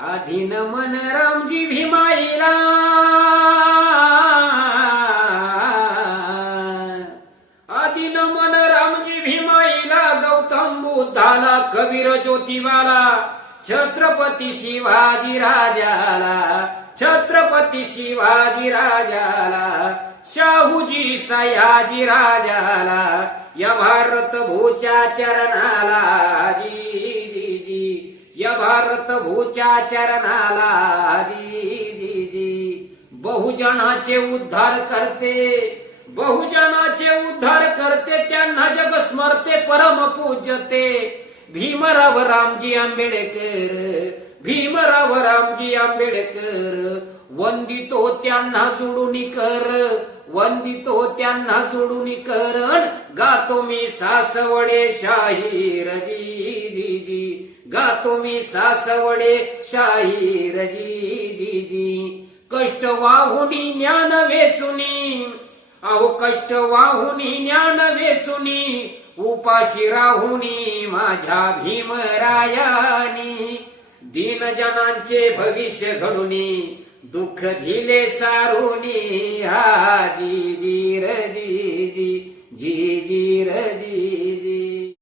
आधीन मन रामजी भीमाईला, आधीन मन रामजी भीमाईला, गौतम बुद्धाला, कबीर ज्योतिबाला, छत्रपती शिवाजी राजाला, छत्रपती शिवाजी राजाला, शाहूजी सयाजी राजाला, या भारत भूच्या चरणाला, जी जी जी, या भारत भूच्या चरणाला, जी जी, बहुजनाचे उद्धार करते, बहुजनाचे उद्धार करते, त्यांना जग स्मरते, परम पूज्यते, भीमराव रामजी आंबेडकर, भीमराव रामजी आंबेडकर, वंदितो त्यांना सोडून कर, वंदितो त्यांना सोडून करण, गातो मी सासवडे शाहीर, जी जी जी, गातो मी सासवडे शाहीर, जी जी जी, कष्ट वाहुनी ज्ञान वेचुनी, अहो कष्ट वाहुनी ज्ञान वेचुनी, उपाशी राहुनी माझ्या भीमरायानी, दीन जनांचे भविष्य घडुनी, दुःख दिले सारुनी, हा जी जी र जी जी, जी जी र जी